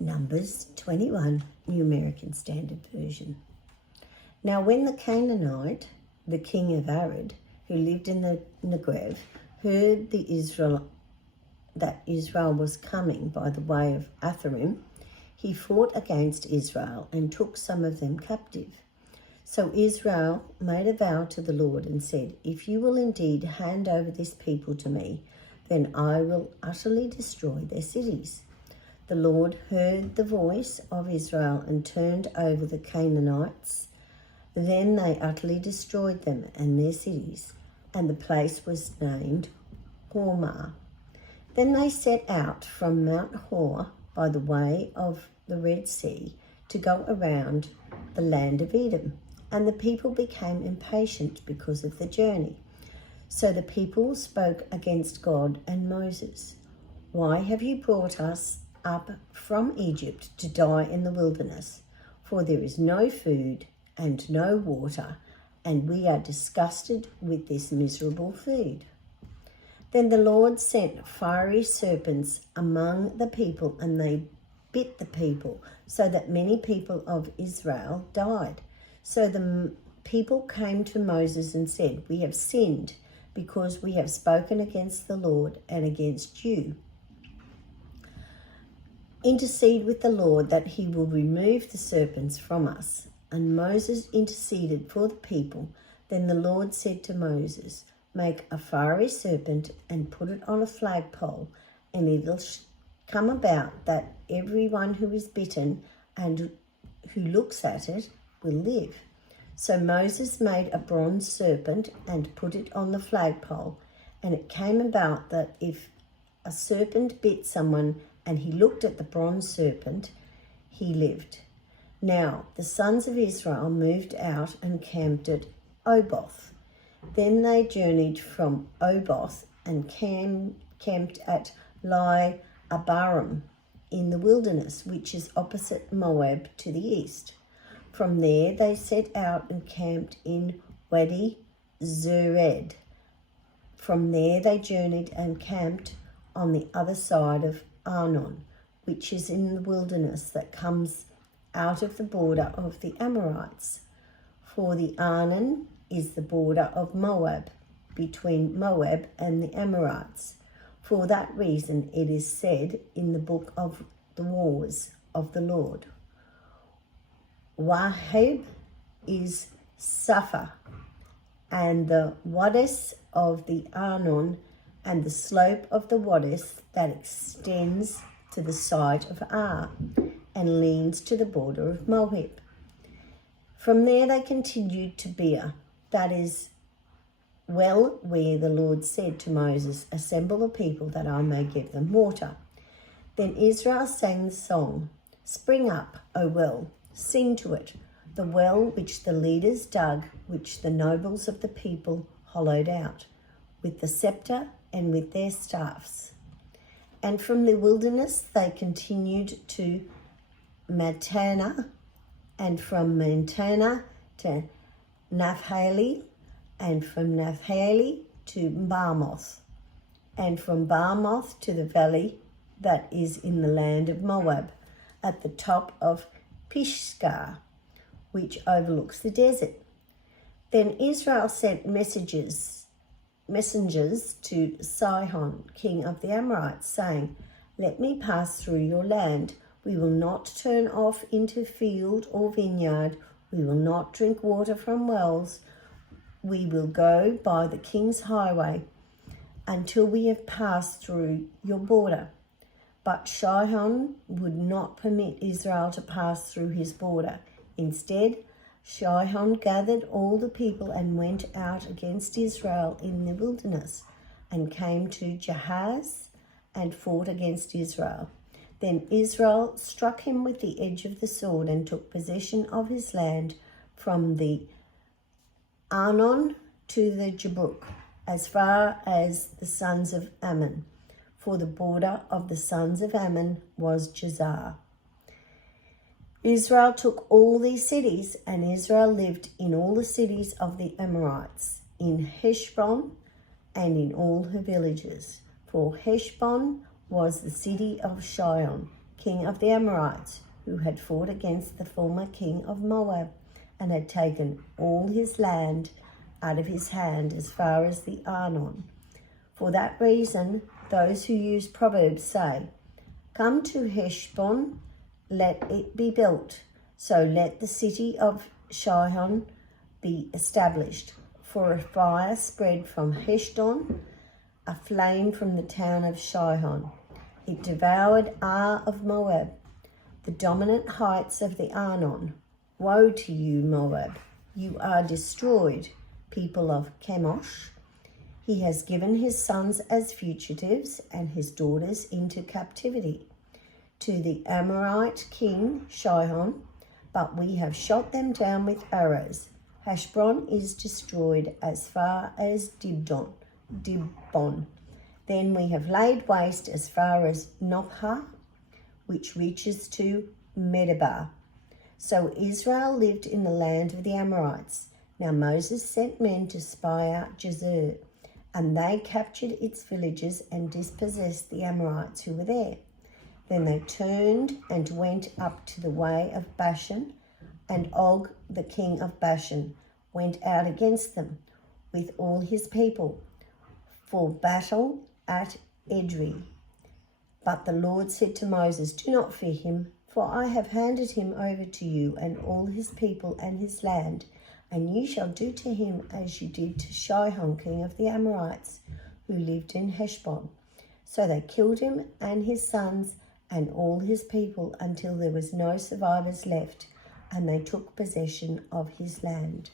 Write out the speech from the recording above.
Numbers 21, New American Standard Version. Now when the Canaanite, the king of Arad, who lived in the Negev, heard that Israel was coming by the way of Atharim, he fought against Israel and took some of them captive. So Israel made a vow to the Lord and said, "If you will indeed hand over this people to me, then I will utterly destroy their cities." The Lord heard the voice of Israel and turned over the Canaanites. Then they utterly destroyed them and their cities, and the place was named Hormah. Then they set out from Mount Hor by the way of the Red Sea to go around the land of Edom, and the people became impatient because of the journey. So the people spoke against God and Moses. "Why have you brought us up from Egypt to die in the wilderness? For there is no food and no water, and we are disgusted with this miserable food." Then the Lord sent fiery serpents among the people, and they bit the people, so that many people of Israel died. So the people came to Moses and said, "We have sinned because we have spoken against the Lord and against you. Intercede with the Lord that he will remove the serpents from us." And Moses interceded for the people. Then the Lord said to Moses, "Make a fiery serpent and put it on a flagpole, and it'll come about that everyone who is bitten and who looks at it will live." So Moses made a bronze serpent and put it on the flagpole, and it came about that if a serpent bit someone and he looked at the bronze serpent, he lived. Now the sons of Israel moved out and camped at Oboth. Then they journeyed from Oboth and camped at Abarim in the wilderness, which is opposite Moab to the east. From there they set out and camped in Wadi Zered. From there they journeyed and camped on the other side of Arnon, which is in the wilderness that comes out of the border of the Amorites. For the Arnon is the border of Moab, between Moab and the Amorites. For that reason it is said in the book of the wars of the Lord, Waheb is Saphah, and the Wadis of the Arnon, and the slope of the Wadis that extends to the side of Ar, and leans to the border of Moab. From there they continued to Beer, that is well where the Lord said to Moses, "Assemble the people that I may give them water." Then Israel sang the song, "Spring up, O well, sing to it, the well which the leaders dug, which the nobles of the people hollowed out, with the scepter and with their staffs." And from the wilderness they continued to Mattanah, and from Mattanah to Naphtali, and from Naphtali to Bamoth, and from Bamoth to the valley that is in the land of Moab, at the top of Pisgah, which overlooks the desert. Then Israel sent messengers to Sihon, king of the Amorites, saying, "Let me pass through your land. We will not turn off into field or vineyard. We will not drink water from wells. We will go by the king's highway until we have passed through your border." But Sihon would not permit Israel to pass through his border. Instead, Sihon gathered all the people and went out against Israel in the wilderness, and came to Jahaz and fought against Israel. Then Israel struck him with the edge of the sword and took possession of his land from the Arnon to the Jabbok, as far as the sons of Ammon. For the border of the sons of Ammon was Jazer. Israel took all these cities, and Israel lived in all the cities of the Amorites, in Heshbon and in all her villages. For Heshbon was the city of Sihon, king of the Amorites, who had fought against the former king of Moab and had taken all his land out of his hand as far as the Arnon. For that reason, those who use Proverbs say, "Come to Heshbon, let it be built. So let the city of Sihon be established. For a fire spread from Heshbon, a flame from the town of Sihon. It devoured Ar of Moab, the dominant heights of the Arnon. Woe to you, Moab! You are destroyed, people of Chemosh. He has given his sons as fugitives and his daughters into captivity to the Amorite king Sihon, but we have shot them down with arrows. Heshbon is destroyed as far as Dibon. Then we have laid waste as far as Nophah, which reaches to Medeba." So Israel lived in the land of the Amorites. Now Moses sent men to spy out Jazer, and they captured its villages and dispossessed the Amorites who were there. Then they turned and went up to the way of Bashan, and Og, the king of Bashan, went out against them with all his people for battle at Edrei. But the Lord said to Moses, "Do not fear him, for I have handed him over to you and all his people and his land, and you shall do to him as you did to Sihon, king of the Amorites, who lived in Heshbon." So they killed him and his sons and all his people until there was no survivors left, and they took possession of his land.